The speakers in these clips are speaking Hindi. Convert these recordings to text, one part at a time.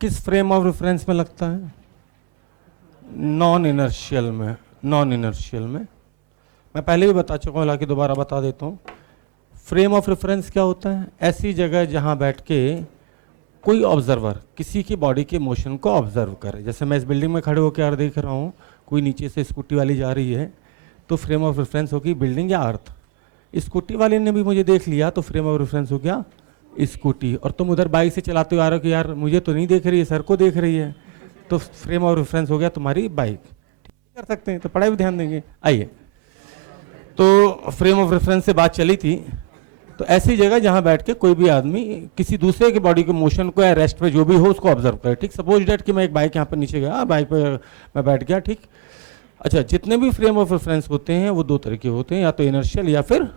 किस फ्रेम ऑफ रेफरेंस में लगता है? नॉन इनर्शियल में। नॉन इनर्शियल में मैं पहले भी बता चुका हूँ, हालांकि दोबारा बता देता हूँ। फ्रेम ऑफ रेफरेंस क्या होता है? ऐसी जगह जहाँ बैठ के कोई ऑब्जर्वर किसी की बॉडी के मोशन को ऑब्जर्व करे। जैसे मैं इस बिल्डिंग में खड़े होकर देख रहा हूँ, कोई नीचे से स्कूटी वाली जा रही है, तो फ्रेम ऑफ रेफरेंस होगी बिल्डिंग या अर्थ। स्कूटी वाले ने भी मुझे देख लिया तो फ्रेम ऑफ रेफरेंस हो गया स्कूटी। और तुम उधर बाइक से चलाते हुए आ रहे हो कि यार मुझे तो नहीं देख रही है, सर को देख रही है, तो फ्रेम ऑफ रेफरेंस हो गया तुम्हारी बाइक। कर सकते हैं तो पढ़ाई भी ध्यान देंगे। आइए, तो फ्रेम ऑफ रेफरेंस से बात चली थी। तो ऐसी जगह जहां बैठ के कोई भी आदमी किसी दूसरे के बॉडी के मोशन को या रेस्ट पे जो भी हो उसको ऑब्जर्व करे। ठीक, सपोज डेट कि मैं एक बाइक यहाँ पर नीचे गया, बाइक पे मैं बैठ गया। ठीक, अच्छा, जितने भी फ्रेम ऑफ रेफरेंस होते हैं वो दो तरह के होते हैं, या तो इनर्शियल या फिर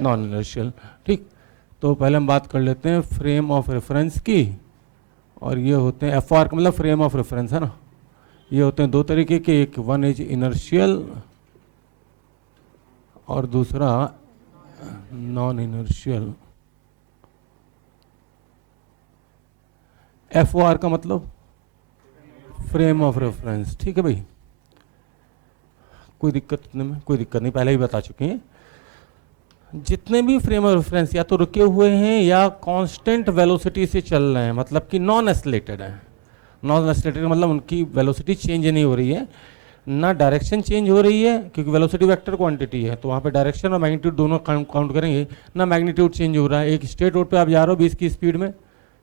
नॉन इनर्शियल। ठीक, तो पहले हम बात कर लेते हैं फ्रेम ऑफ रेफरेंस की। और ये होते हैं एफ आर का मतलब फ्रेम ऑफ रेफरेंस है ना। ये होते हैं दो तरीके के, एक वन इज इनर्शियल और दूसरा non inertial. F O R का मतलब फ्रेम ऑफ रेफरेंस। ठीक है भाई, कोई दिक्कत में? कोई दिक्कत नहीं, पहले ही बता चुके हैं। जितने भी फ्रेम ऑफ रेफरेंस या तो रुके हुए हैं या कांस्टेंट वेलोसिटी से चल रहे हैं, मतलब कि नॉन एस्लेटेड है। नॉन एस्लेटेड मतलब उनकी वेलोसिटी चेंज नहीं हो रही है, ना डायरेक्शन चेंज हो रही है, क्योंकि वेलोसिटी वेक्टर क्वांटिटी है तो वहाँ पे डायरेक्शन और मैग्नीट्यूड दोनों काउंट करेंगे, ना मैग्नीट्यूड चेंज हो रहा है। एक स्ट्रेट रोड पे आप जा रहे हो 20 की स्पीड में,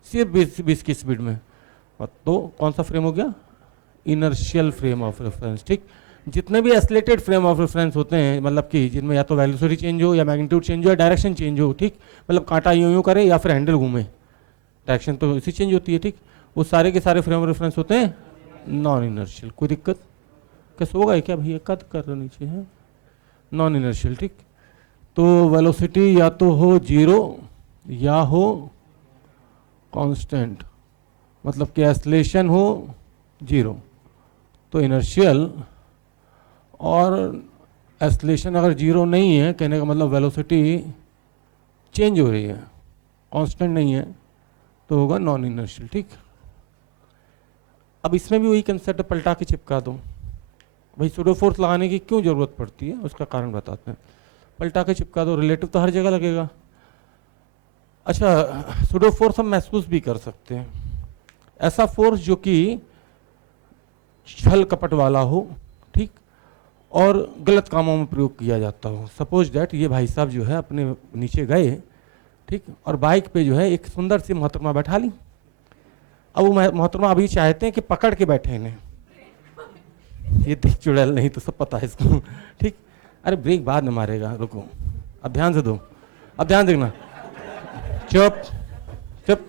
सिर्फ 20 की स्पीड में, तो कौन सा फ्रेम हो गया? Inertial frame of reference. ठीक, जितने भी एस्लेटेड फ्रेम ऑफ रेफरेंस होते हैं, मतलब कि जिनमें या तो वेलोसिटी चेंज हो या मैग्नीट्यूड चेंज हो या डायरेक्शन चेंज हो, ठीक, मतलब कांटा यूं करे या फिर हैंडल घूमे, डायरेक्शन तो इसी चेंज होती है। ठीक, वो सारे के सारे फ्रेम ऑफ रेफरेंस होते हैं नॉन इनर्शियल। कोई दिक्कत? कैसे होगा क्या भैया? कद कर नीचे है नॉन इनर्शियल। ठीक, तो वेलोसिटी या तो हो जीरो या हो कांस्टेंट, मतलब कि एस्लेशन हो जीरो तो इनर्शियल, और एस्लेशन अगर जीरो नहीं है, कहने का मतलब वेलोसिटी चेंज हो रही है, कांस्टेंट नहीं है, तो होगा नॉन इनर्शियल। ठीक, अब इसमें भी वही कंसेप्ट पलटा के चिपका दो। भाई सूडो फोर्स लगाने की क्यों ज़रूरत पड़ती है, उसका कारण बताते हैं। पलटा के चिपका दो, रिलेटिव तो हर जगह लगेगा। अच्छा, सूडो फोर्स हम महसूस भी कर सकते हैं, ऐसा फोर्स जो कि छल कपट वाला हो, ठीक, और गलत कामों में प्रयोग किया जाता हो। सपोज डैट ये भाई साहब जो है अपने नीचे गए, ठीक, और बाइक पे जो है एक सुंदर सी मोहतरमा बैठा ली। अब वो मोहतरमा अभी चाहते हैं कि पकड़ के बैठे इन्हें, ये देख चुड़ैल नहीं तो सब पता है इसको। ठीक, अरे ब्रेक बाद में मारेगा, रुको, अब ध्यान से दो, अब ध्यान देखना, चुप चुप।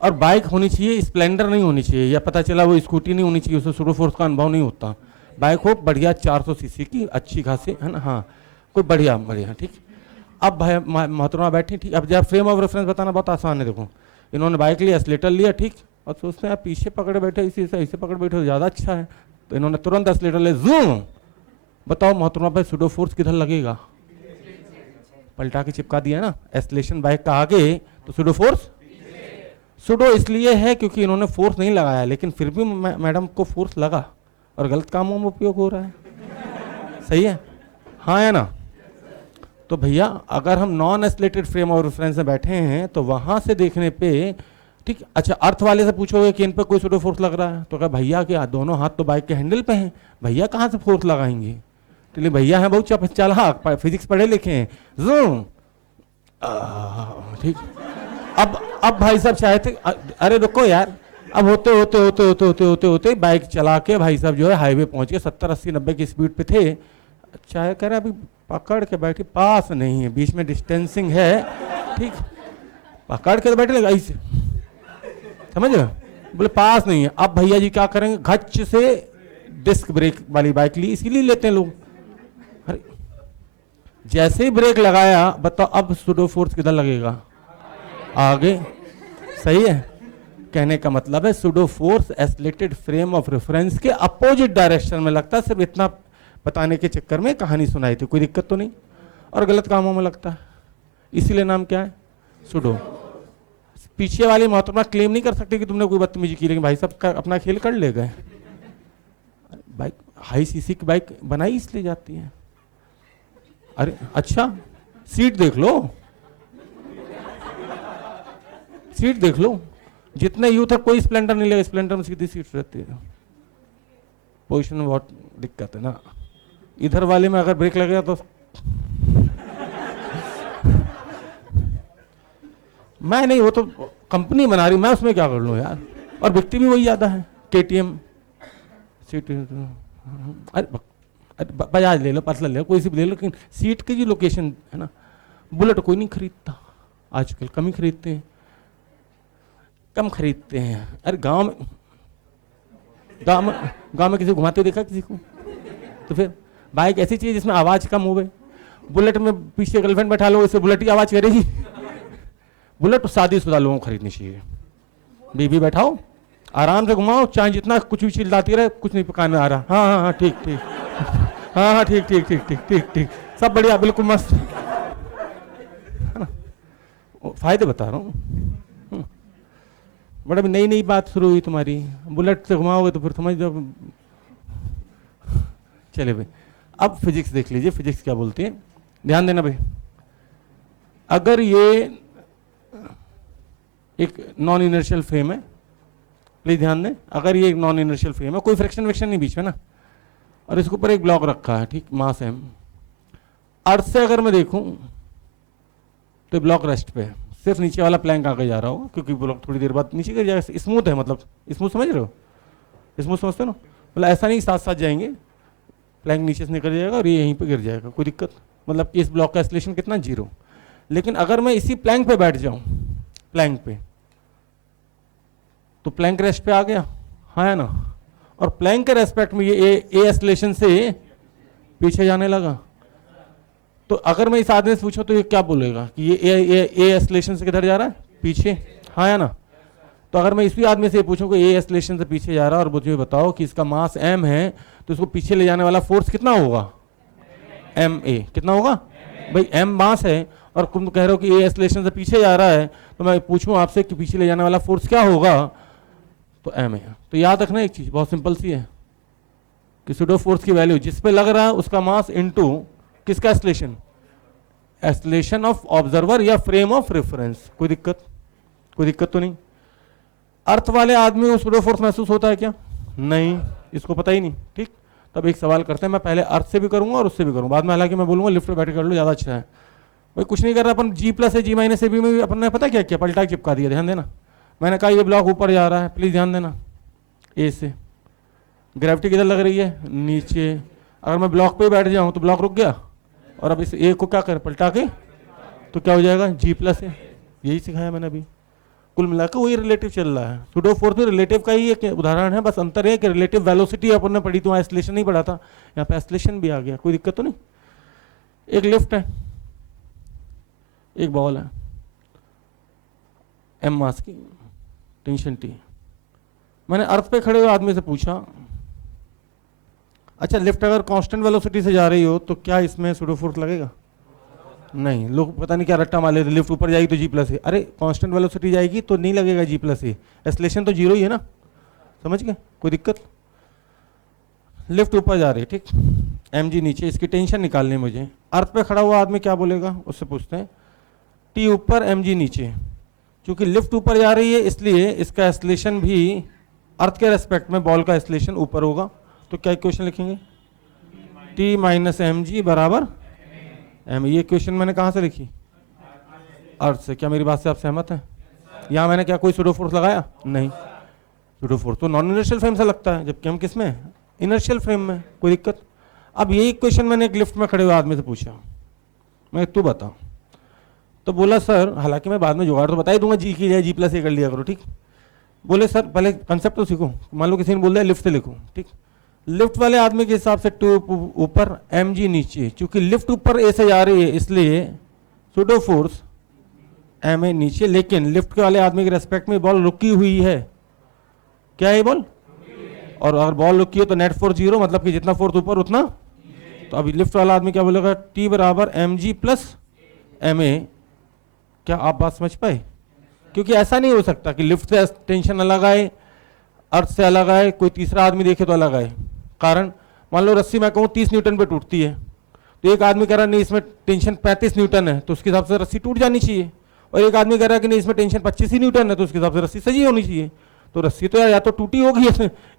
और बाइक होनी चाहिए स्प्लेंडर नहीं होनी चाहिए, या पता चला वो स्कूटी नहीं होनी चाहिए, उससे सूडो फोर्स का अनुभव नहीं होता। बाइक हो बढ़िया 400 सीसी की अच्छी खासी, है ना, हाँ कोई बढ़िया बढ़िया। ठीक, अब भाई मोहतरमा बैठी, ठीक, अब जब फ्रेम ऑफ रेफरेंस बताना बहुत आसान है। देखो, इन्होंने बाइक लिया, एस्लेटर लिया, ठीक, और सोचते हैं आप पीछे पकड़े बैठे, इसी से ऐसे पकड़ बैठे तो ज़्यादा अच्छा है, तो इन्होंने तुरंत एस्लेटर ले, जूम। बताओ मोहतरमा पे सूडो फोर्स किधर लगेगा? पलटा के चिपका दिया ना, एस्लेशन बाइक का आगे तो सूडो फोर्स सूडो इसलिए है क्योंकि इन्होंने फोर्स नहीं लगाया, लेकिन फिर भी मैडम को फोर्स लगा और गलत कामों में उपयोग हो रहा है। सही है, हाँ या ना? तो भैया अगर हम नॉन एस्लेटेड फ्रेम ऑफ रेफरेंस में बैठे हैं तो वहां से देखने पे, ठीक, अच्छा अर्थ वाले से पूछोगे कि इन पर कोई सूडो फोर्स लग रहा है, तो क्या भैया के दोनों हाथ तो बाइक के हैंडल पे हैं, भैया कहाँ से फोर्स लगाएंगे? तो भैया हैं बहुत चालाक, फिजिक्स पढ़े लिखे हैं, जूम। ठीक, अब भाई साहब चाहते, अरे रुको यार, अब होते होते होते होते होते होते होते बाइक चला के भाई साहब जो है हाईवे पहुंच गए, 70 80 90 की स्पीड पे थे। चाहे कह रहे अभी पकड़ के बैठे, पास नहीं है, बीच में डिस्टेंसिंग है, ठीक, पकड़ के तो बैठे लगा ऐसे, समझ रहे? बोले पास नहीं है। अब भैया जी क्या करेंगे, घच से डिस्क ब्रेक वाली बाइक ली, इसीलिए लेते हैं लोग। अरे जैसे ही ब्रेक लगाया, बताओ अब सूडो फोर्स किधर लगेगा? आगे। सही है, कहने का मतलब है pseudo force accelerated frame of reference के अपोजिट डायरेक्शन में लगता है। सिर्फ इतना बताने के चक्कर में कहानी सुनाई थी, कोई दिक्कत तो नहीं, और गलत कामों में लगता है, इसीलिए नाम क्या है? सूडो। पीछे वाले मोहतरमा क्लेम नहीं कर सकते कि तुमने कोई बदतमीजी की, लेकिन भाई साहब अपना खेल कर ले गए। बाइक हाई सीसी की बाइक बनाई इसलिए जाती है। अरे अच्छा, सीट देख लो, सीट देख लो, जितने यूथ है कोई स्प्लेंडर नहीं लेगा, स्प्लेंडर में सीधी सीट रहती है। पोजीशन में बहुत दिक्कत है ना, इधर वाले में अगर ब्रेक लगेगा तो मैं नहीं, वो तो कंपनी बना रही, मैं उसमें क्या कर लूँ यार, और बिकती भी वही ज़्यादा है। KTM सीट, अरे बजाज ले लो, पर्सनल ले लो, कोई सी भी ले लो, लेकिन सीट की जो लोकेशन है ना, बुलेट कोई नहीं खरीदता आजकल, कम ही खरीदते हैं, कम खरीदते हैं। अरे गांव में किसी को घुमाते देखा किसी को? तो फिर बाइक ऐसी चीज जिसमें आवाज कम होवे। बुलेट में पीछे गर्लफ्रेंड बैठा लो, इससे बुलेट की आवाज करेगी। बुलेट तो शादीशुदा लोगों को खरीदनी चाहिए। बीबी बैठाओ, आराम से घुमाओ, चाहे जितना कुछ भी चिल्लाती रहे, कुछ नहीं पकाने आ रहा। हाँ हाँ हाँ ठीक ठीक, हाँ हाँ ठीक ठीक ठीक ठीक ठीक ठीक, सब बढ़िया, बिल्कुल मस्त, है ना। फायदे बता रहा हूँ। बड़ा भी नई नई बात शुरू हुई तुम्हारी, बुलेट से घुमाओगे तो फिर समझ जाओ। चले भाई, अब फिजिक्स देख लीजिए, फिजिक्स क्या बोलती है, ध्यान देना भाई। अगर ये एक नॉन इनर्शियल फ्रेम है, प्लीज ध्यान दें, अगर ये एक नॉन इनर्शियल फ्रेम है, कोई फ्रैक्शन वेक्शन नहीं बीच में ना, और इसके ऊपर एक ब्लॉक रखा है, ठीक, मास m, अर्थ से अगर मैं देखूं तो ब्लॉक रेस्ट पे है, सिर्फ नीचे वाला प्लैंक आगे जा रहा होगा, क्योंकि ब्लॉक थोड़ी देर बाद नीचे गिर जाएगा। स्मूथ है, मतलब स्मूथ समझ रहे हो, स्मूथ समझते हो ना, मतलब ऐसा नहीं साथ साथ जाएंगे, प्लैंक नीचे से निकल जाएगा और ये यहीं पे गिर जाएगा, कोई दिक्कत, मतलब कि इस ब्लॉक का एक्सेलरेशन कितना, 0। लेकिन अगर मैं इसी प्लैंक पे बैठ जाऊं, प्लैंक पे, तो प्लैंक रेस्ट पे आ गया, हाँ है ना, और प्लैंक के रेस्पेक्ट में ये ए एक्सेलरेशन से पीछे जाने लगा। तो अगर मैं इस आदमी से पूछूं तो ये क्या बोलेगा कि ये ए एक्सेलरेशन से किधर जा रहा है, पीछे, हाँ है ना। तो अगर मैं इसी आदमी से पूछूं कि ए एक्सेलरेशन से पीछे जा रहा है और मुझे बताओ कि इसका मास m है, तो इसको पीछे ले जाने वाला फोर्स कितना होगा, ma, कितना होगा भाई, m मास है और तुम कह रहे हो कि ए एक्सेलरेशन से पीछे जा रहा है, तो मैं पूछूं आपसे कि पीछे ले जाने वाला फोर्स क्या होगा, तो m है। तो याद रखना एक चीज बहुत सिंपल सी है कि सूडो फोर्स की वैल्यू जिस पे लग रहा है उसका मास इनटू किसका एक्सेलरेशन, एक्सेलरेशन ऑफ ऑब्जर्वर या फ्रेम ऑफ रेफरेंस। कोई दिक्कत, कोई दिक्कत तो नहीं। अर्थ वाले आदमी को सूडो फोर्स महसूस होता है क्या, नहीं, इसको पता ही नहीं, ठीक। तब एक सवाल करते हैं, मैं पहले अर्थ से भी करूंगा और उससे भी करूंगा, बाद में हालांकि मैं बोलूंगा लिफ्ट पे बैठ कर लो, ज्यादा अच्छा है। भाई कुछ नहीं कर रहा अपन, G प्लस है, G माइनस है, B में भी अपन ने पता क्या किया, पलटा चिपका दिया। ध्यान देना, मैंने कहा ये ब्लॉक ऊपर जा रहा है, प्लीज ध्यान देना, ए से ग्रेविटी किधर लग रही है, नीचे। अगर मैं ब्लॉक पे बैठ जाऊं तो ब्लॉक रुक गया, और अब इस ए को क्या कर, पलटा के, तो क्या हो जाएगा, G प्लस है। यही सिखाया मैंने अभी, कुल मिलाकर वही रिलेटिव चल रहा है। सूडो फोर्स में रिलेटिव का ही एक उदाहरण है, बस अंतर है कि रिलेटिव वेलोसिटी अपन ने पढ़ी, तो वहाँ एक्सेलरेशन नहीं पढ़ा था, यहाँ पे एक्सेलरेशन भी आ गया, कोई दिक्कत तो नहीं। एक लिफ्ट है, एक बॉल है, m मास की, टेंशन T। मैंने अर्थ पे खड़े हुए आदमी से पूछा, अच्छा लिफ्ट अगर कांस्टेंट वेलोसिटी से जा रही हो तो क्या इसमें सूडो फोर्स लगेगा, नहीं। लोग पता नहीं क्या रट्टा मार लेते, लिफ्ट ऊपर जाएगी तो G प्लस है, अरे कांस्टेंट वेलोसिटी जाएगी तो नहीं लगेगा G प्लस है, एक्सेलरेशन तो 0 ही है ना, समझ गए, कोई दिक्कत। लिफ्ट ऊपर जा रही है, ठीक, mg नीचे, इसकी टेंशन निकालनी है मुझे। अर्थ पे खड़ा हुआ आदमी क्या बोलेगा, उससे पूछते हैं, T ऊपर mg नीचे, क्योंकि लिफ्ट ऊपर जा रही है इसलिए इसका एक्सेलरेशन भी अर्थ के रेस्पेक्ट में बॉल का एक्सेलरेशन ऊपर होगा। तो क्या इक्वेशन लिखेंगे, T माइनस mg बराबर m। ये इक्वेशन मैंने कहाँ से लिखी, अर्थ से। क्या मेरी बात से आप सहमत हैं? यहाँ मैंने क्या कोई सूडो फोर्स लगाया, नहीं। सूडो फोर्स तो नॉन इनर्शियल फ्रेम से लगता है, जबकि हम किस में, इनर्शियल फ्रेम में, कोई दिक्कत। अब यही इक्वेशन मैंने एक लिफ्ट में खड़े हुए आदमी से पूछा, मैं तू बता, तो बोला सर, हालांकि मैं बाद में जुगाड़ तो बता ही दूंगा, G की जाए G प्लस ए कर लिया करो, ठीक। बोले सर पहले कंसेप्ट तो सीखो, मान लो किसी ने बोल दिया लिफ्ट से लिखो, ठीक। लिफ्ट वाले आदमी के हिसाब से T ऊपर mg नीचे, क्योंकि लिफ्ट ऊपर ए से जा रही है इसलिए सूडो फोर्स ma नीचे, लेकिन लिफ्ट वाले आदमी के रेस्पेक्ट में बॉल रुकी हुई है, क्या है बॉल, और अगर बॉल रुकी है तो नेट फोर्स 0, मतलब कि जितना फोर्स ऊपर उतना। तो अभी लिफ्ट वाला आदमी क्या बोलेगा, T बराबर mg प्लस ma। क्या आप बात समझ पाए, क्योंकि ऐसा नहीं हो सकता कि लिफ्ट से टेंशन अलग आए, अर्थ से अलग आए, कोई तीसरा आदमी देखे तो अलग आए। कारण मान लो रस्सी मैं कहूँ 30 न्यूटन पे टूटती है, तो एक आदमी कह रहा नहीं इसमें टेंशन 35 न्यूटन है, तो उसके हिसाब से रस्सी टूट जानी चाहिए। और एक आदमी कह रहा है कि नहीं इसमें टेंशन 25 ही न्यूटन है, तो उसके हिसाब से रस्सी सही होनी चाहिए। तो रस्सी तो या तो टूटी होगी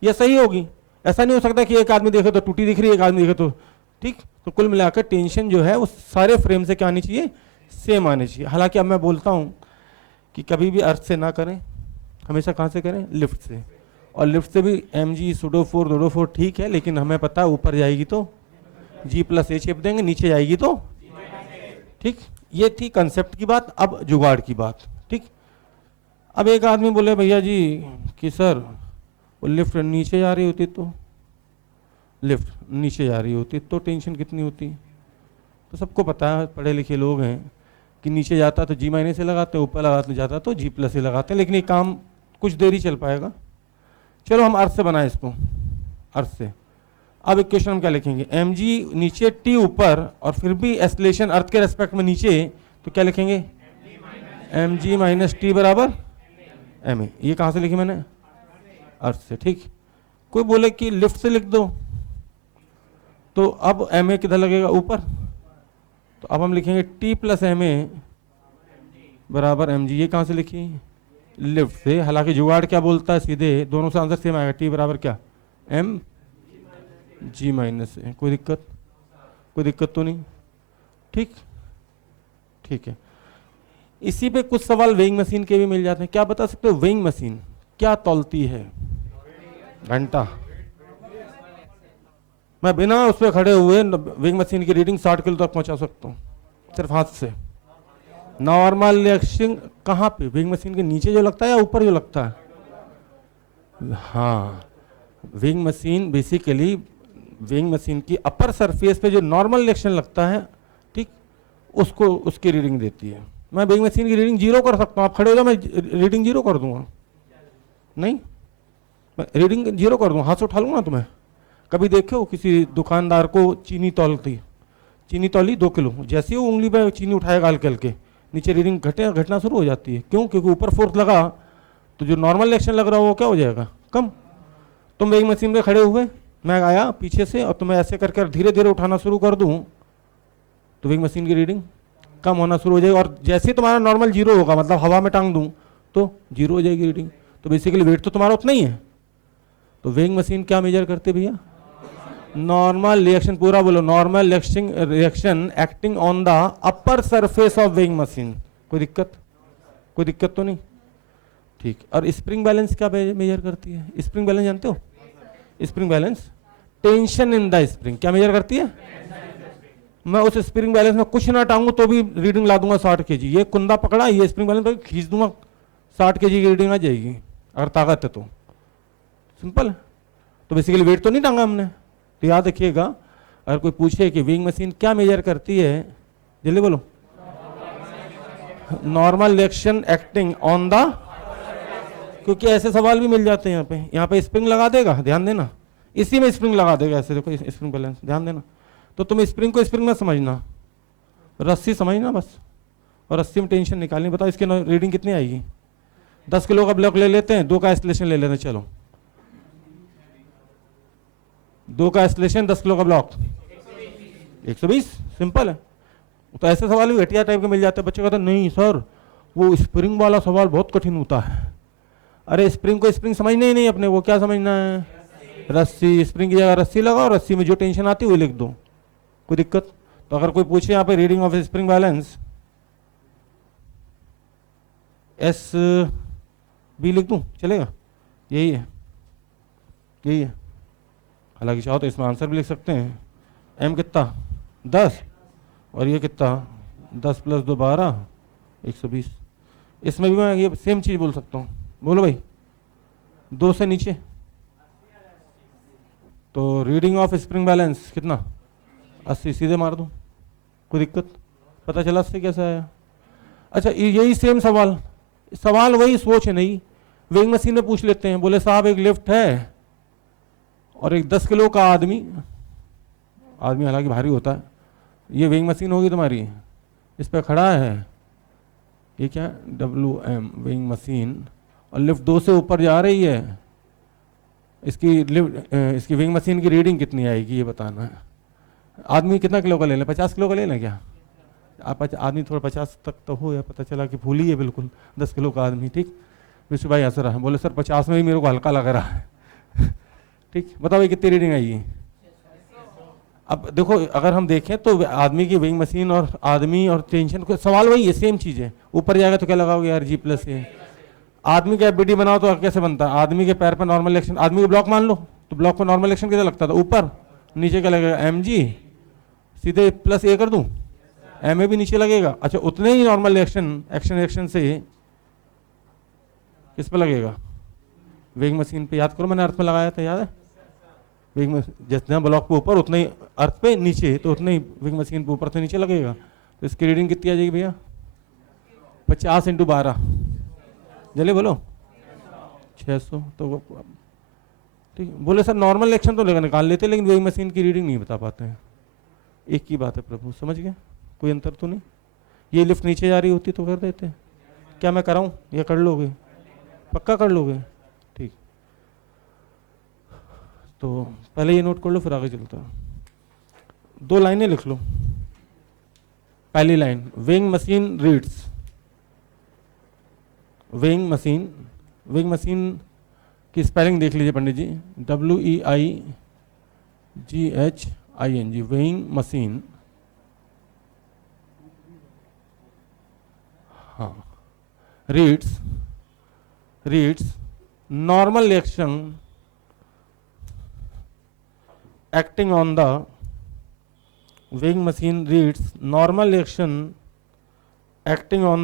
या सही होगी। ऐसा नहीं हो सकता कि एक आदमी देखे तो टूटी दिख रही है, एक आदमी देखे तो ठीक। तो कुल मिलाकर टेंशन जो है वो सारे फ्रेम से क्या आनी चाहिए, सेम आनी चाहिए। हालांकि अब मैं बोलता हूँ कि कभी भी अर्थ से ना करें, हमेशा कहाँ से करें, लिफ्ट से। और लिफ्ट से भी mg सुडोफोर डोडोफोर ठीक है, लेकिन हमें पता है ऊपर जाएगी तो G+A छेप देंगे, नीचे जाएगी तो ठीक। ये थी कंसेप्ट की बात। अब जुगाड़ की बात, ठीक। अब एक आदमी बोले भैया जी कि सर वो लिफ्ट नीचे जा रही होती तो, लिफ्ट नीचे जा रही होती तो टेंशन कितनी होती। तो सबको पता है, पढ़े लिखे लोग हैं, कि नीचे जाता तो G- से लगाते, ऊपर लगाते जाता तो G+ लगाते हैं। लेकिन ये काम कुछ देर ही चल पाएगा। चलो हम अर्थ से बनाए इसको, अर्थ से। अब इक्वेशन हम क्या लिखेंगे, mg नीचे t ऊपर, और फिर भी एस्लेशन अर्थ के रेस्पेक्ट में नीचे, तो क्या लिखेंगे, mg - t बराबर ma। ये कहाँ से लिखी मैंने, अर्थ से, ठीक। कोई बोले कि लिफ्ट से लिख दो, तो अब ma किधर लगेगा, ऊपर। तो अब हम लिखेंगे t + ma बराबर mg। ये कहाँ से लिखी, लिफ्ट से। हालांकि जुगाड़ क्या बोलता है, सीधे दोनों से आंसर सेम आएगा, t बराबर क्या, mg - कोई दिक्कत, कोई दिक्कत तो नहीं, ठीक। ठीक है। इसी पे कुछ सवाल वेइंग मशीन के भी मिल जाते हैं। क्या बता सकते हो वेइंग मशीन क्या तौलती है, घंटा। मैं बिना उस पर खड़े हुए वेइंग मशीन की रीडिंग 60 किलो तक पहुंचा सकता हूँ, सिर्फ हाथ से। नॉर्मल रिएक्शन कहाँ पे, वेइंग मशीन के नीचे जो लगता है या ऊपर जो लगता है। हाँ, weighing machine basically weighing machine की अपर सरफेस पे जो नॉर्मल रिएक्शन लगता है, ठीक, उसको उसकी रीडिंग देती है। मैं वेइंग मशीन की रीडिंग 0 कर सकता हूँ, आप खड़े हो जाओ, मैं रीडिंग 0 कर दूंगा। नहीं, मैं रीडिंग 0 कर दूंगा, हाथ से उठा लूंगा तुम्हें। कभी देखे हो किसी दुकानदार को चीनी तौलती, चीनी तौली 2 किलो, जैसे ही वो उंगली पे चीनी उठाएगा हल्के हल्के, नीचे रीडिंग घटना शुरू हो जाती है। क्यों, क्योंकि ऊपर फोर्स लगा, तो जो नॉर्मल रिएक्शन लग रहा हो वो क्या हो जाएगा, कम। तुम वेइंग मशीन पे खड़े हुए, मैं आया पीछे से और तुम्हें ऐसे करके धीरे धीरे उठाना शुरू कर दूं, तो वेइंग मशीन की रीडिंग कम होना शुरू हो जाएगी। और जैसे ही तुम्हारा नॉर्मल 0 होगा, मतलब हवा में टांग दूं तो 0 हो जाएगी रीडिंग। तो बेसिकली वेट तो तुम्हारा उतना ही है। तो वेइंग मशीन क्या मेजर करते भैया, नॉर्मल रिएक्शन, पूरा बोलो, normal reaction acting on the upper surface of weighing machine. कोई दिक्कत, कोई दिक्कत तो नहीं, ठीक। और स्प्रिंग बैलेंस क्या मेजर करती है, स्प्रिंग बैलेंस जानते हो, spring balance tension in the spring क्या मेजर करती है। मैं उस स्प्रिंग बैलेंस में कुछ ना टांगू तो भी रीडिंग ला दूंगा 60 केजी। ये कुंदा पकड़ा, ये स्प्रिंग बैलेंस तो खींच दूंगा, 60 केजी की रीडिंग आ जाएगी अगर ताकत है तो। सिंपल। तो बेसिकली वेट तो नहीं टांगा हमने। तो याद रखिएगा, अगर कोई पूछे कि वेइंग मशीन क्या मेजर करती है, जल्दी बोलो, normal reaction acting on the, क्योंकि ऐसे सवाल भी मिल जाते हैं यहाँ पे स्प्रिंग लगा देगा, ध्यान देना, इसी में स्प्रिंग लगा देगा, ऐसे देखो स्प्रिंग बैलेंस, ध्यान देना। तो तुम स्प्रिंग को स्प्रिंग में समझना, रस्सी समझना बस, और रस्सी में टेंशन निकालनी। बताओ इसकी रीडिंग कितनी आएगी। 10 किलो का ब्लॉक ले लेते हैं, 2 का एस्लेशन ले लेते हैं, चलो 2 का एस्लेशन 10 किलो का ब्लॉक 120, सिंपल है। तो ऐसे सवाल भी घटिया टाइप के मिल जाते हैं। बच्चे कहते हैं नहीं सर वो स्प्रिंग वाला सवाल बहुत कठिन होता है। अरे स्प्रिंग को स्प्रिंग समझना ही नहीं अपने, वो क्या समझना है, रस्सी। स्प्रिंग की जगह रस्सी लगाओ, रस्सी में जो टेंशन आती है वो लिख दो, कोई दिक्कत। तो अगर कोई पूछे यहाँ पे reading of spring balance, S B लिख दूं, चलेगा, यही है, यही है। हालांकि चाहो तो इसमें आंसर भी लिख सकते हैं। एम कितना 10, और ये कितना 10 + 2 12, 120। इसमें भी मैं ये सेम चीज़ बोल सकता हूँ, बोलो भाई 2 से नीचे। तो रीडिंग ऑफ स्प्रिंग बैलेंस कितना 80, सीधे मार दूँ, कोई दिक्कत। पता चला इससे कैसे आया। अच्छा यही सेम सवाल वही सोच नहीं, वेइंग मशीन में पूछ लेते हैं। बोले साहब एक लिफ्ट है और एक 10 किलो का आदमी हालांकि भारी होता है, ये वेइंग मशीन होगी तुम्हारी, इस पर खड़ा है ये क्या WM वेइंग मशीन, और लिफ्ट 2 से ऊपर जा रही है, इसकी वेइंग मशीन की रीडिंग कितनी आएगी ये बताना है। आदमी कितना किलो का ले लें, 50 किलो का ले लें क्या? आप आदमी थोड़ा 50 तक तो हो, या पता चला कि भूल ही है बिल्कुल 10 किलो का आदमी। ठीक, विश्व भाई हंस रहा है, बोले सर 50 में भी मेरे को हल्का लग रहा है। ठीक, बताओ ये कितनी रीडिंग आई है? अब देखो, अगर हम देखें तो आदमी की वेइंग मशीन और आदमी और टेंशन को, सवाल वही है, सेम चीज़ है। ऊपर जाएगा तो क्या लगाओगे यार, G+A। आदमी का FBD बनाओ तो कैसे बनता है? आदमी के पैर पर नॉर्मल एक्शन, आदमी को ब्लॉक मान लो तो ब्लॉक पर नॉर्मल एक्शन कितना लगता था? ऊपर। नीचे क्या लगेगा? mg, सीधे +A कर दूं, MA भी नीचे लगेगा। अच्छा, उतने ही नॉर्मल एक्शन से किस पे लगेगा? वेइंग मशीन पे। याद करो, मैंने अर्थ में लगाया था, याद है? वेइंग जितना ब्लॉक पे ऊपर उतना ही अर्थ पे नीचे, तो उतना ही वेइंग मशीन पे ऊपर से नीचे लगेगा। तो इसकी रीडिंग कितनी आ जाएगी भैया? 50 × 12, जल्दी बोलो, 600। तो ठीक, बोले सर नॉर्मल एक्शन तो लेकर निकाल लेते, लेकिन वेइंग मशीन की रीडिंग नहीं बता पाते हैं। एक ही बात है प्रभु, समझ गए? कोई अंतर तो नहीं। ये लिफ्ट नीचे जा रही होती तो कर देते। क्या मैं कराऊं या कर लोगे? पक्का कर लोगे? ठीक, तो पहले ये नोट कर लो, फिर आगे चलता। 2 लाइनें लिख लो। पहली line, weighing machine reads, weighing machine की स्पेलिंग देख लीजिए पंडित जी, WEIGHING, वेइंग मशीन। हाँ, reads normal action acting on the weighing machine reads normal action acting on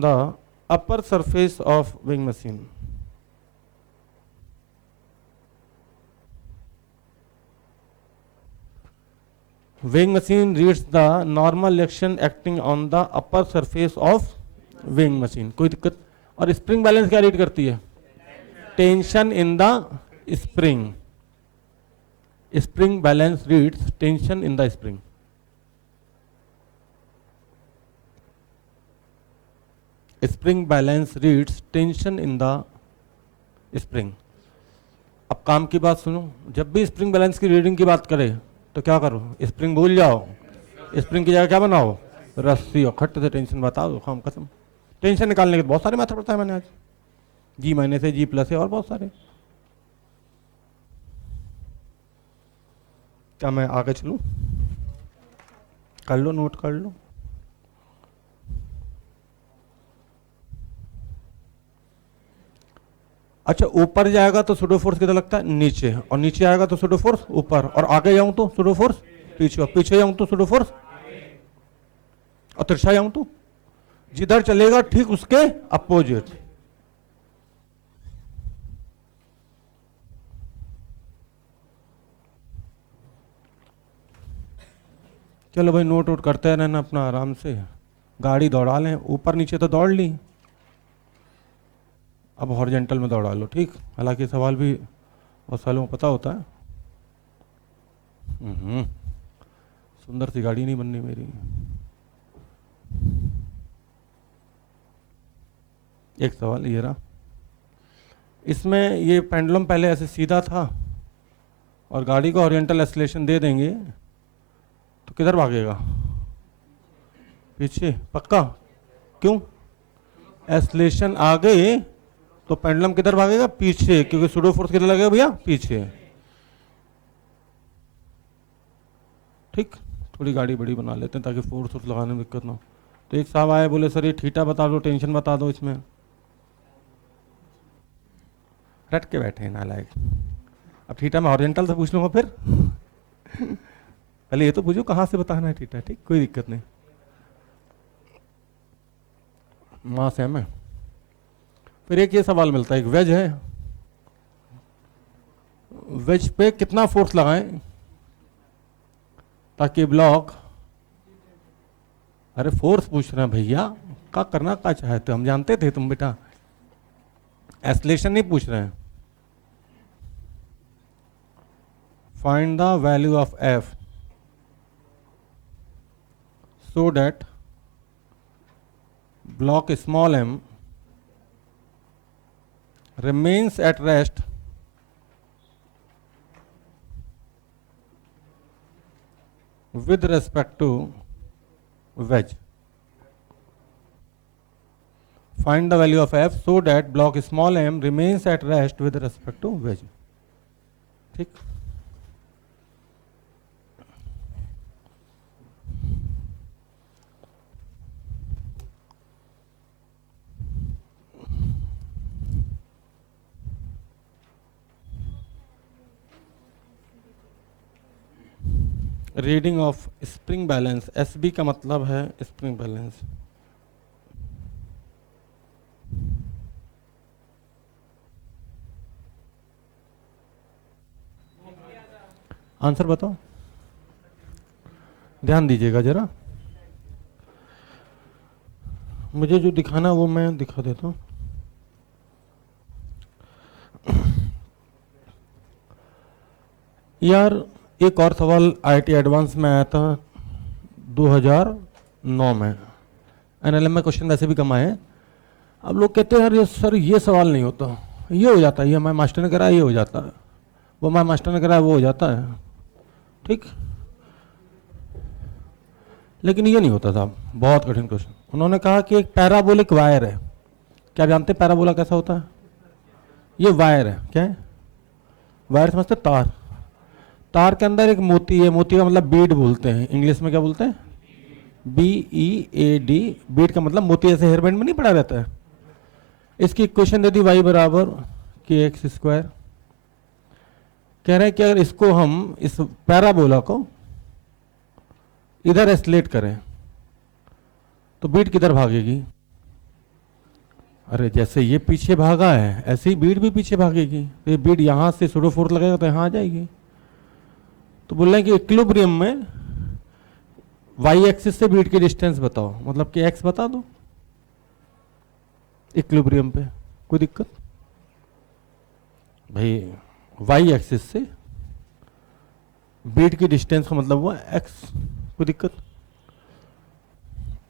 the upper surface of weighing machine. Weighing machine reads the normal action acting on the upper surface of weighing machine. कोई दिक्कत? और स्प्रिंग बैलेंस क्या रीड करती है? Tension in the spring. Spring balance reads tension in the spring. Spring balance reads tension in the spring. अब काम की बात सुनो, जब भी स्प्रिंग बैलेंस की रीडिंग की बात करे तो क्या करो? स्प्रिंग भूल जाओ, स्प्रिंग की जगह क्या बनाओ? रस्सी, और खट्टे से टेंशन बताओ। खाम कसम, टेंशन निकालने के बहुत सारे मेथड बताए मैंने आज, G- G+A और बहुत सारे। क्या मैं आगे चलूं? कर लो, नोट कर लो। अच्छा, ऊपर जाएगा तो सूडो फोर्स किधर लगता है? नीचे, और नीचे आएगा तो सूडो फोर्स ऊपर, और आगे जाऊं तो सूडो फोर्स पीछे, और पीछे जाऊं तो सूडो फोर्स, और तिरछा जाऊं तो जिधर चलेगा ठीक उसके अपोजिट। चलो भाई, नोट वोट करते रहना अपना आराम से, गाड़ी दौड़ा लें। ऊपर नीचे तो दौड़ ली, अब हॉरिजॉन्टल में दौड़ा लो। ठीक, हालांकि सवाल भी बहुत सालों में पता होता है। सुंदर सी गाड़ी नहीं बननी मेरी। एक सवाल ये रहा, इसमें ये पेंडुलम पहले ऐसे सीधा था और गाड़ी को ओरिएंटल एक्सीलरेशन दे देंगे तो किधर भागेगा? पीछे, पक्का? क्यों? एक्सीलरेशन आगे तो पेंडुलम किधर भागेगा? पीछे, क्योंकि सूडो फोर्स किधर लगेगा भैया? पीछे। ठीक, थोड़ी गाड़ी बड़ी बना लेते हैं ताकि फोर्स लगाने में दिक्कत ना हो। तो एक साहब आए, बोले सर ये थीटा बता दो, टेंशन बता दो। इसमें रट के बैठे हैं नालायक। अब थीटा में हॉरिजॉन्टल से पूछ लूंगा फिर। पहले ये तो पूछो कहाँ से बताना है थीटा। ठीक, कोई दिक्कत नहीं, मास है। फिर एक ये सवाल मिलता है, एक वेज है, वेज पे कितना फोर्स लगाएं ताकि ब्लॉक, अरे फोर्स पूछ रहे हैं भैया, क्या करना क्या चाहते हम जानते थे तुम बेटा, एक्सीलरेशन नहीं पूछ रहे हैं। Find the value of F so that block small m remains at rest with respect to wedge. Find the value of f so that block small m remains at rest with respect to wedge. ठीक. Reading of spring balance, SB का मतलब है स्प्रिंग बैलेंस. आंसर बताओ, ध्यान दीजिएगा जरा. मुझे जो दिखाना वो मैं दिखा देता हूँ. यार एक और सवाल आईटी एडवांस में आया था 2009 में. एनएलएम में क्वेश्चन वैसे भी कम आए. अब लोग कहते हैं यार ये सर ये सवाल नहीं होता, ये हो जाता है, ये हमारे मास्टर ने करा ये हो जाता है, वो हमारे मास्टर ने करा वो हो जाता है. ठीक, लेकिन ये नहीं होता साहब, बहुत कठिन क्वेश्चन. उन्होंने कहा कि एक पैराबोलिक वायर है. क्या आप जानते हैं पैराबोला कैसा होता है? ये वायर है. क्या है वायर? समझते? तार. तार के अंदर एक मोती है. मोती का मतलब बीड बोलते हैं. इंग्लिश में क्या बोलते हैं? BEAD. बीड का मतलब मोती. ऐसे हेयर बैंड में नहीं पड़ा रहता है. इसकी इक्वेशन दे दी y बराबर kx². कह रहे हैं कि अगर इसको हम इस पैराबोला को इधर एस्लेट करें तो बीट किधर भागेगी? अरे जैसे ये पीछे भागा है ऐसे ही बीट भी पीछे भागेगी. तो ये बीट यहां से सूडो फोर्स लगेगा तो यहां आ जाएगी. तो बोल रहे हैं कि इक्विलिब्रियम में y एक्सिस से बीट की डिस्टेंस बताओ. मतलब कि x बता दो इक्विलिब्रियम पे. कोई दिक्कत भाई? y एक्सिस से बीट की डिस्टेंस का मतलब हुआ x. कोई दिक्कत?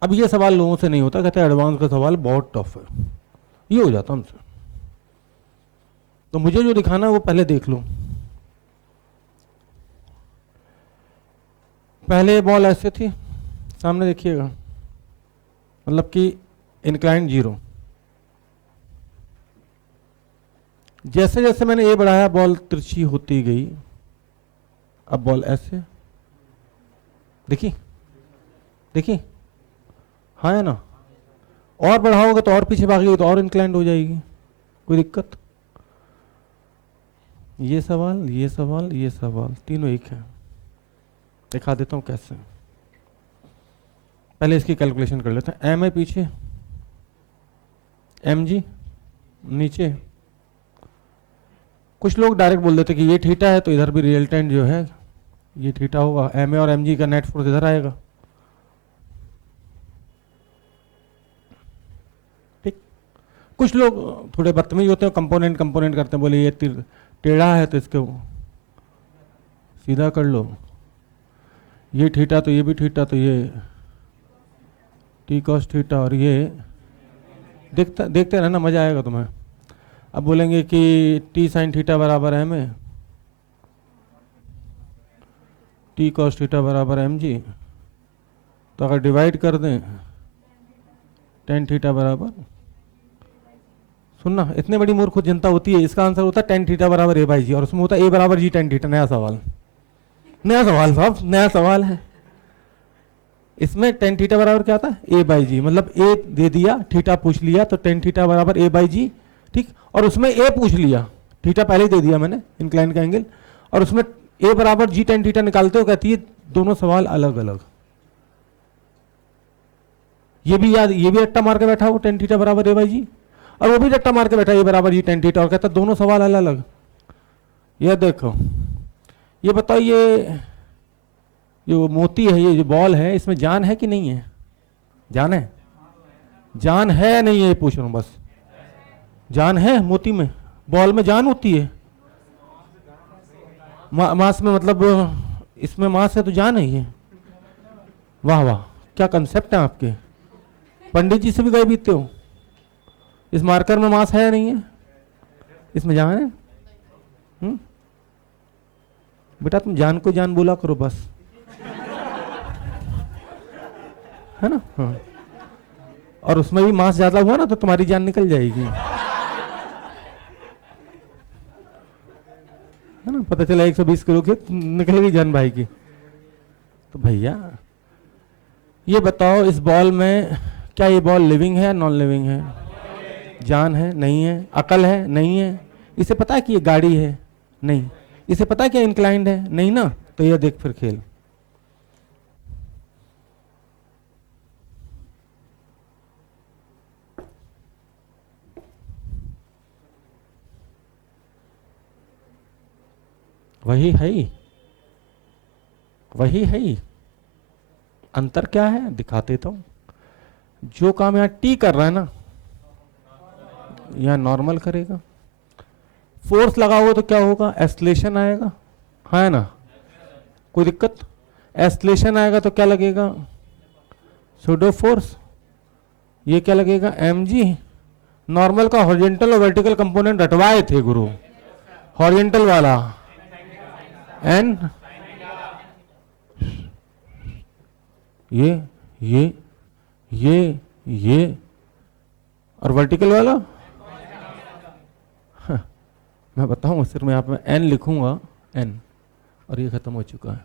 अब ये सवाल लोगों से नहीं होता. कहते हैं एडवांस का सवाल बहुत टफ है. ये हो जाता हमसे. तो मुझे जो दिखाना है वो पहले देख लो. पहले बॉल ऐसे थी, सामने देखिएगा, मतलब कि इंक्लाइन 0. जैसे जैसे मैंने ये बढ़ाया बॉल तिरछी होती गई. अब बॉल ऐसे, देखी देखी, हाँ है ना. और बढ़ाओगे तो और पीछे भागेगी तो और इंक्लाइंड हो जाएगी. कोई दिक्कत? ये सवाल, ये सवाल, ये सवाल तीनों एक है. दिखा देता हूँ कैसे. पहले इसकी कैलकुलेशन कर लेते हैं. एम है पीछे, mg नीचे. कुछ लोग डायरेक्ट बोल देते कि ये थीटा है तो इधर भी रिजल्टेंट जो है ये थीटा होगा. एम ए और mg का नेट फोर्स इधर आएगा. ठीक. कुछ लोग थोड़े बदतमीज होते हैं, कंपोनेंट कंपोनेंट करते हैं. बोले ये टेढ़ा है तो इसको सीधा कर लो. ये थीटा तो ये भी थीटा, तो ये टी कॉस थीटा, और ये देखते रहना, मजा आएगा तुम्हें. अब बोलेंगे कि टी साइन थीटा बराबर M A, T cos theta बराबर mg. तो अगर डिवाइड कर दें टेन थीटा बराबर, सुनना इतने बड़ी मूर्ख जनता होती है. इसका आंसर होता है टेन थीटा बराबर a/g, और उसमें होता है a बराबर g टेन थीटा. नया सवाल, नया सवाल साहब, नया सवाल है. इसमें टेन थीटा बराबर क्या आता है? a/g. मतलब a दे दिया, थीटा पूछ लिया, तो टेन थीटा बराबर a/g. ठीक. और उसमें a पूछ लिया, थीटा पहले ही दे दिया मैंने, इंक्लाइन का एंगल, और उसमें a बराबर g टेन थीटा निकालते हो. कहती है दोनों सवाल अलग अलग. ये भी याद, ये भी रट्टा मार के बैठा हो टेन थीटा बराबर a/g, और वो भी रट्टा मार के बैठा a बराबर g टेन थीटा, और कहता दोनों सवाल अलग अलग. ये देखो, ये बताओ, ये जो मोती है, ये जो बॉल है, इसमें जान है कि नहीं है? जान है? जान है नहीं है ये पूछ रहा हूं बस. जान है मोती में? बॉल में जान होती है? मास में, मतलब इसमें मास है तो जान है ये. वाह वाह, क्या कंसेप्ट है आपके? पंडित जी से भी गए बीतते हो? इस मार्कर में मास है या नहीं है? इसमें जान है? बेटा तुम जान को जान बोला करो बस, है ना? हाँ। और उसमें भी मास ज्यादा हुआ ना तो तुम्हारी जान निकल जाएगी, है ना? पता चला 120 किलो की निकल गई जान भाई की। तो भैया ये बताओ, इस बॉल में क्या ये बॉल लिविंग है या नॉन लिविंग है? जान है? नहीं है। अकल है? नहीं है। इसे पता है कि ये गाड़ी है? नहीं। इसे पता है क्या इंक्लाइंड है? नहीं ना। तो ये देख फिर खेल। वही है ही, वही है ही। अंतर क्या है दिखा देता हूं। जो काम यहां टी कर रहा है ना, यहां नॉर्मल करेगा। फोर्स लगाओगे तो क्या होगा? एस्लेशन आएगा, है ना? कोई दिक्कत? एस्लेशन आएगा तो क्या लगेगा? Pseudo force. ये क्या लगेगा? mg। नॉर्मल का हॉरिजॉन्टल और वर्टिकल कंपोनेंट हटवाए थे गुरु। हॉरिजॉन्टल वाला n, ये और वर्टिकल वाला हाँ, मैं बताऊं सिर्फ मैं यहाँ पे n लिखूंगा, n, और ये खत्म हो चुका है।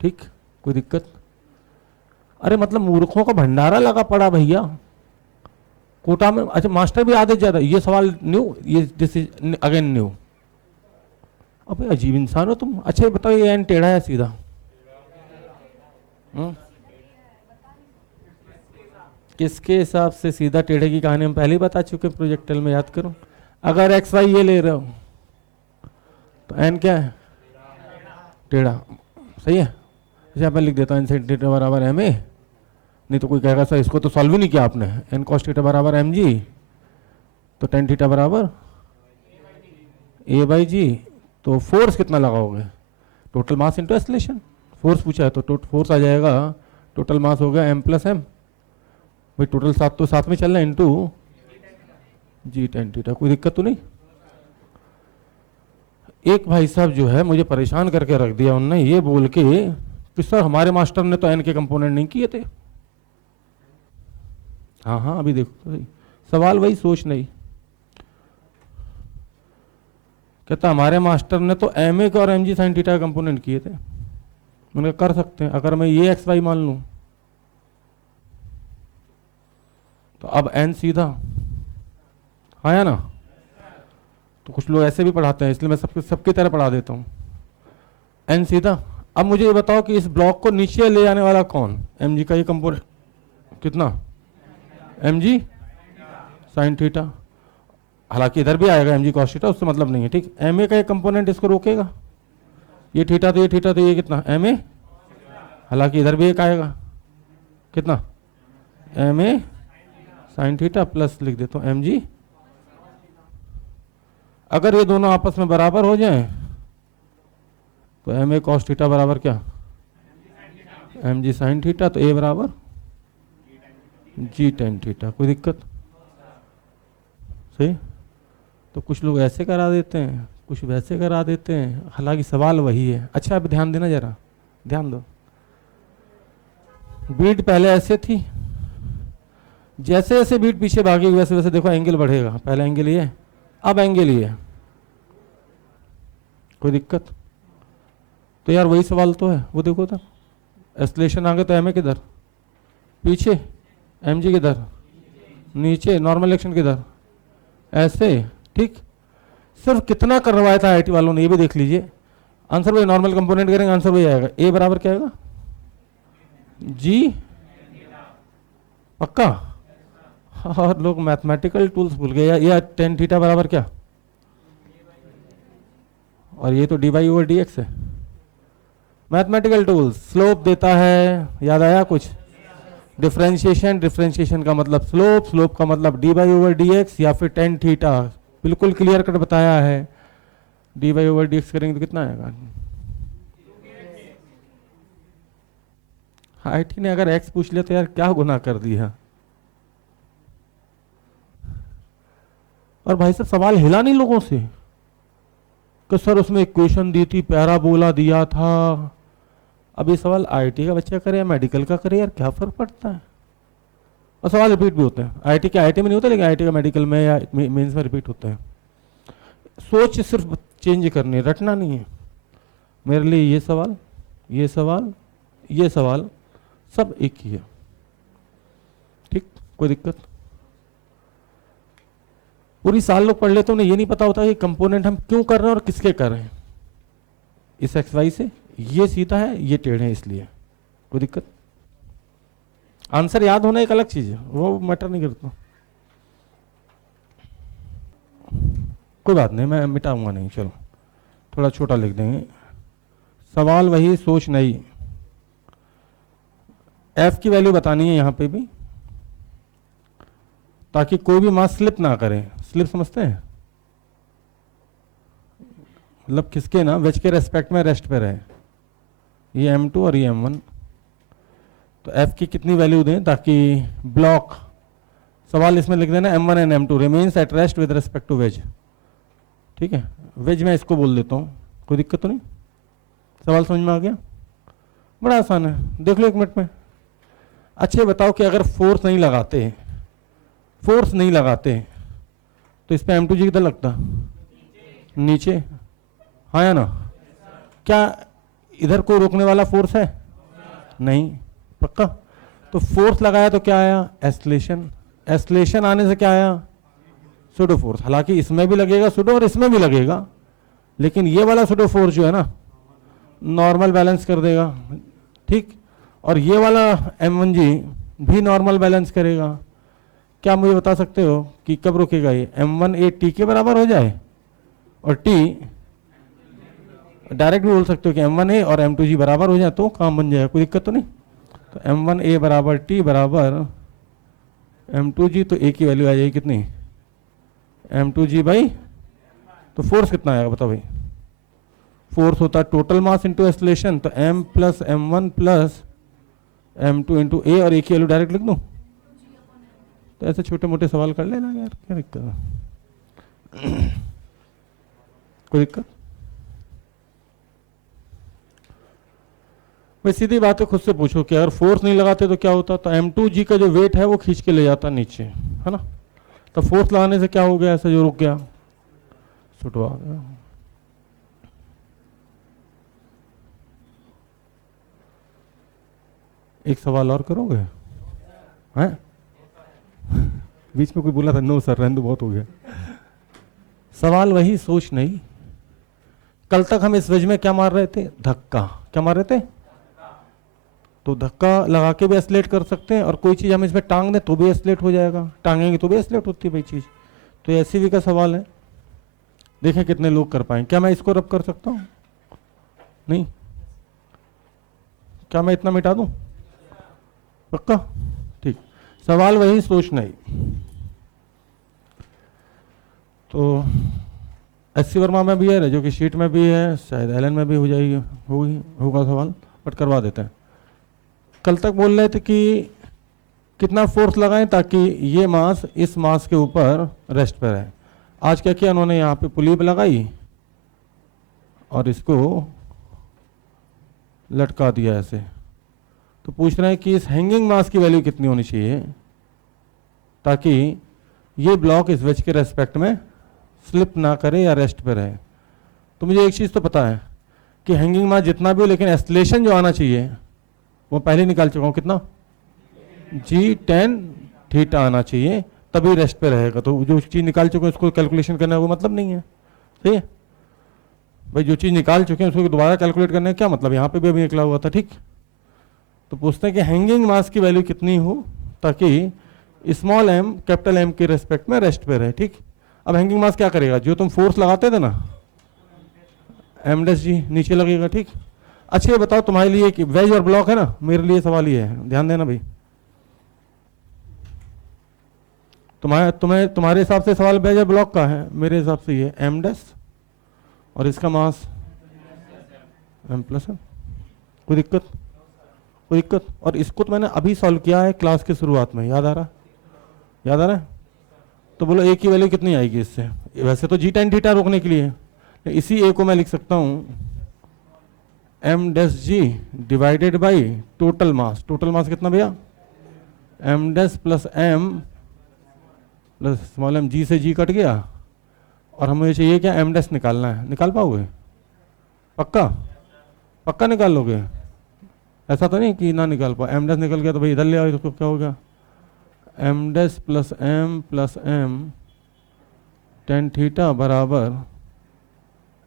ठीक, कोई दिक्कत? अरे मतलब मूर्खों का भंडारा लगा पड़ा भैया कोटा में। अच्छा मास्टर भी आधे ज्यादा। ये सवाल न्यू, ये दिस इज अगेन न्यू। अबे अजीब इंसान हो तुम। अच्छा ये बताओ, ये एन टेढ़ा है सीधा? किसके हिसाब से सीधा टेढ़े की कहानी हम पहले ही बता चुके प्रोजेक्टल में, याद करो। अगर एक्स वाई ये ले रहे हो तो एन क्या है? टेढ़ा। सही है। अच्छा मैं लिख देता हूँ एन sin थीटा बराबर एम ए। नहीं तो कोई कहेगा सर इसको तो सॉल्व ही नहीं किया आपने। एन cos थीटा बराबर एम जी, तो टेन थीटा बराबर ए बाई जी। तो फोर्स कितना लगाओगे? Total mass into acceleration. Force पूछा है तो फोर्स आ जाएगा, टोटल मास हो गया एम प्लस एम। भाई टोटल साथ तो साथ में चल रहा है, इंटू जी टेन थीटा। कोई दिक्कत तो नहीं? एक भाई साहब जो है मुझे परेशान करके रख दिया उनने ये बोल के कि सर हमारे मास्टर ने तो एन के कंपोनेंट नहीं किए थे। हाँ हाँ अभी देखो सवाल वही, सोच नहीं। कहता हमारे मास्टर ने तो एम ए का और M G sine theta component किए थे। मैंने कर सकते हैं, अगर मैं ये एक्स वाई मान लूं तो अब एन सीधा आया ना। तो कुछ लोग ऐसे भी पढ़ाते हैं, इसलिए मैं सबकी तरह पढ़ा देता हूं। एन सीधा। अब मुझे ये बताओ कि इस ब्लॉक को नीचे ले जाने वाला कौन? एम जी का ये कंपोनेंट कितना? M G sine theta. हालांकि इधर भी आएगा एम जी कॉस थीटा, उससे मतलब नहीं है। ठीक, एम ए का एक कंपोनेंट इसको रोकेगा। ये थीटा तो ये थीटा तो ये कितना? M A. हालांकि इधर भी एक आएगा, कितना? M A sine theta plus लिख देता हूँ एम जी। अगर ये दोनों आपस में बराबर हो जाएं तो एम ए कॉस थीटा बराबर क्या? M G sine theta. तो ए बराबर जी टेन थीटा। कोई दिक्कत? सही। तो कुछ लोग ऐसे करा देते हैं, कुछ वैसे करा देते हैं, हालांकि सवाल वही है। अच्छा अब ध्यान देना, जरा ध्यान दो। बीट पहले ऐसे थी, जैसे जैसे बीट पीछे भागेगी वैसे वैसे देखो एंगल बढ़ेगा। पहला एंगल ये, अब एंगल ये। कोई दिक्कत? तो यार वही सवाल तो है, वो देखो उधर एक्सेलरेशन आ गया तो एम ए किधर? पीछे। एम जी किधर? नीचे। नॉर्मल एक्शन किधर? ऐसे। ठीक, सिर्फ कितना करवाया था आईटी वालों ने ये भी देख लीजिए। आंसर वही, नॉर्मल कंपोनेंट करेंगे आंसर वही आएगा। ए बराबर क्या आएगा? जी। पक्का? और लोग मैथमेटिकल टूल्स भूल गए। या टेन थीटा बराबर क्या? और ये तो D Y over D X है। मैथमेटिकल टूल्स स्लोप देता है, याद आया कुछ? डिफरेंशिएशन, डिफरेंशिएशन का मतलब स्लोप, स्लोप का मतलब D Y over D X या फिर टेन थीटा। बिल्कुल क्लियर कट बताया है। D Y over D X करेंगे तो कितना आएगा? आईटी ने अगर एक्स पूछ लिया तो यार क्या गुनाह कर दिया। और भाई साहब सवाल हिला नहीं लोगों से कि सर उसमें इक्वेशन दी थी, पैराबोला दिया था। अब ये सवाल आईटी का बच्चा करे या मेडिकल का करे, यार क्या फर्क पड़ता है। और सवाल रिपीट भी होते हैं, आईटी के आईटी में नहीं होता, लेकिन आईटी का मेडिकल में या मेंस में रिपीट होते हैं। सोच सिर्फ चेंज करनी है, रटना नहीं है। मेरे लिए ये सवाल, ये सवाल, ये सवाल सब एक ही है, ठीक, कोई दिक्कत। पूरी साल लोग पढ़ लेते, उन्हें ये नहीं पता होता कि कंपोनेंट हम क्यों कर रहे हैं और किसके कर रहे हैं। इस एक्स वाई से ये सीधा है, ये टेढ़े है, इसलिए कोई दिक्कत। आंसर याद होना एक अलग चीज है, वो मैटर नहीं करता। कोई बात नहीं, मैं मिटाऊंगा नहीं, चलो थोड़ा छोटा लिख देंगे। सवाल वही, सोच नहीं। एफ की वैल्यू बतानी है यहां पे भी, ताकि कोई भी मास स्लिप ना करे। स्लिप समझते हैं, मतलब किसके ना, वेज के रेस्पेक्ट में रेस्ट पे रहे। ये m2 और ये m1। तो f की कितनी वैल्यू दें ताकि ब्लॉक, सवाल इसमें लिख देना m1 and m2 remains at rest with respect to wedge. ठीक है, वेज में इसको बोल देता हूँ, कोई दिक्कत तो नहीं। सवाल समझ में आ गया? बड़ा आसान है, देख लो एक मिनट में। अच्छे बताओ कि अगर फोर्स नहीं लगाते, फोर्स नहीं लगाते तो इस पे m2g कितना लगता? नीचे, हाँ या ना? क्या इधर कोई रोकने वाला फोर्स है? नहीं, पक्का। तो फोर्स लगाया तो क्या आया? एस्लेशन। एस्लेशन आने से क्या आया? Pseudo force. हालांकि इसमें भी लगेगा सुडो और इसमें भी लगेगा, लेकिन ये वाला सुडो फोर्स जो है ना, नॉर्मल बैलेंस कर देगा, ठीक। और ये वाला m1g भी नॉर्मल बैलेंस करेगा। क्या मुझे बता सकते हो कि कब रुकेगा ये? m1a t के बराबर हो जाए और t, डायरेक्ट भी बोल सकते हो कि m1a और m2g बराबर हो जाए तो काम बन जाएगा, कोई दिक्कत तो नहीं। तो m1a बराबर t बराबर m2g, तो a की वैल्यू आ जाएगी कितनी? m2g बाई, तो फोर्स कितना आएगा बताओ भाई? फोर्स होता है टोटल मास इंटू एक्सलेशन, तो m plus m1 plus m2 into a, और a की वैल्यू डायरेक्ट लिख दूं। तो ऐसे छोटे मोटे सवाल कर लेना यार, क्या दिक्कत है? कोई दिक्कत? भाई सीधी बात है, खुद से पूछो कि अगर फोर्स नहीं लगाते तो क्या होता? तो m2g का जो वेट है वो खींच के ले जाता नीचे, है ना। तो फोर्स लगाने से क्या हो गया? ऐसा जो रुक गया, सुटवा गया। एक सवाल और करोगे? हैं? बीच में कोई बोला था नो सर रहने दो, बहुत हो गया। सवाल वही, सोच नहीं। कल तक हम इस वेज में क्या मार रहे थे? धक्का। क्या मार रहे थे? तो धक्का लगा के भी एस्लेट कर सकते हैं, और कोई चीज हम इसमें टांग दें तो भी एस्लेट हो जाएगा, टांगेंगे तो भी एस्लेट होती है भाई चीज। तो ये एससीवी का सवाल है, देखें कितने लोग कर पाएंगे। क्या मैं इसको रब कर सकता हूं? नहीं। क्या मैं इतना मिटा दूं? पक्का? ठीक। सवाल वही, सोच नहीं। तो एससी वर्मा में भी है, जो कि शीट में भी है, शायद एलन में भी हो जाएगी, होगा सवाल, बट करवा देते हैं। कल तक बोल रहे थे कि कितना फोर्स लगाएं ताकि ये मास इस मास के ऊपर रेस्ट पे रहे। आज क्या किया उन्होंने? यहाँ पे पुली पे लगाई और इसको लटका दिया ऐसे। तो पूछ रहे हैं कि इस हैंगिंग मास की वैल्यू कितनी होनी चाहिए ताकि ये ब्लॉक इस वेज के रेस्पेक्ट में स्लिप ना करे या रेस्ट पे रहे। तो मुझे एक चीज़ तो पता है कि हैंगिंग मास जितना भी हो, लेकिन एस्लेशन जो आना चाहिए वो पहले निकाल चुका हूँ, कितना? g tan थीटा आना चाहिए, तभी रेस्ट पे रहेगा। तो जो चीज़ निकाल चुके हैं उसको कैलकुलेशन करने का वो मतलब नहीं है, सही है भाई। जो चीज़ निकाल चुके हैं उसको दोबारा कैलकुलेट करने का क्या मतलब? यहाँ पे भी अभी निकला हुआ था, ठीक। तो पूछते हैं कि हैंगिंग मास की वैल्यू कितनी हो ताकि स्मॉल m कैपिटल M के रेस्पेक्ट में रेस्ट पे रहे, ठीक। अब हैंगिंग मास क्या करेगा? जो तुम फोर्स लगाते थे ना, m' नीचे लगेगा, ठीक। अच्छा ये बताओ तुम्हारे लिए कि वेज और ब्लॉक है ना, मेरे लिए सवाल ये है, ध्यान देना भाई। तुम्हारे हिसाब से सवाल वेज और ब्लॉक का है, मेरे हिसाब से ये m' और इसका मास m प्लस है। कोई दिक्कत? कोई दिक्कत? और इसको तो मैंने अभी सॉल्व किया है क्लास के शुरुआत में, याद आ रहा? याद आ रहा है? तो बोलो ए की वैल्यू कितनी आएगी इससे? वैसे तो जी टेन थीटा रोकने के लिए, इसी ए को मैं लिख सकता हूँ m dash g divided by total mass. Total mass कितना भैया? M dash plus m plus small m, g से जी कट गया, और हमें चाहिए क्या? एम डैश निकालना है। निकाल पाओगे? पक्का? पक्का निकाल लोगे? ऐसा तो नहीं कि ना निकाल पाओ। एम डैश निकल गया तो भाई इधर ले आओ, तो क्या हो गया? M dash plus M tan theta बराबर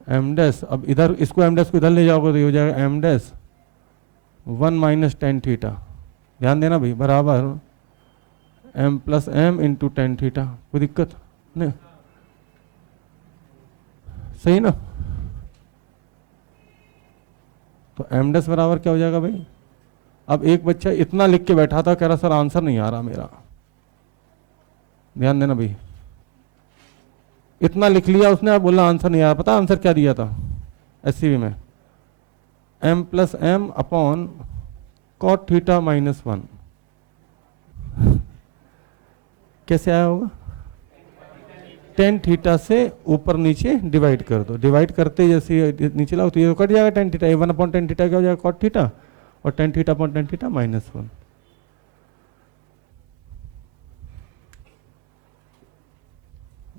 एम डैश। अब इधर इसको एम डैश को इधर ले जाओगे तो ये हो जाएगा M dash 1 minus tan theta. ध्यान देना भाई, बराबर M plus M into tan theta. कोई दिक्कत नहीं? सही ना? तो एम डैश बराबर क्या हो जाएगा भाई? अब एक बच्चा इतना लिख के बैठा था, कह रहा सर आंसर नहीं आ रहा मेरा। ध्यान देना भाई, इतना लिख लिया उसने, अब बोला आंसर नहीं आ रहा। पता आंसर क्या दिया था एससीवी में? M plus M upon cot theta minus 1। कैसे आया होगा? टेन थीटा से ऊपर नीचे डिवाइड कर दो, डिवाइड करते जैसे नीचे लाओ तो ये कट जाएगा tan theta. 1 upon tan theta क्या हो जाएगा? कॉट थीटा, और tan theta upon tan theta minus 1।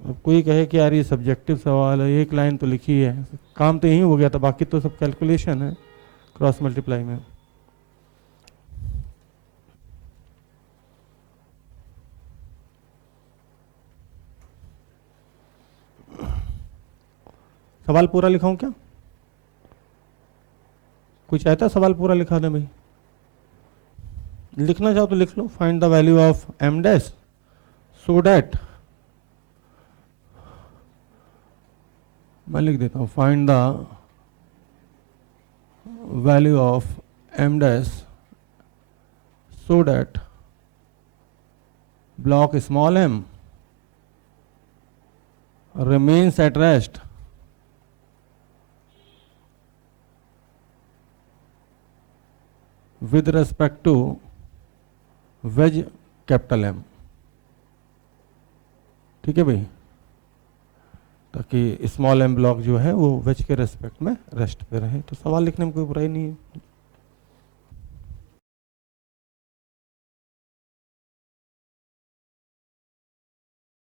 अब कोई कहे कि यार ये सब्जेक्टिव सवाल है, एक लाइन तो लिखी है, काम तो यही हो गया था, बाकी तो सब कैलकुलेशन है क्रॉस मल्टीप्लाई में। सवाल पूरा लिखाऊं क्या? कोई चाहता है सवाल पूरा लिखा दे भाई? लिखना चाहो तो लिख लो। Find the value of m dash so that, मैं लिख देता हूं find the value of m dash so that block small m remains at rest with respect to wedge capital m. ठीक है भाई, ताकि स्मॉल एम ब्लॉक जो है वो वेज के रेस्पेक्ट में रेस्ट पे रहे। तो सवाल लिखने में कोई बुराई नहीं है।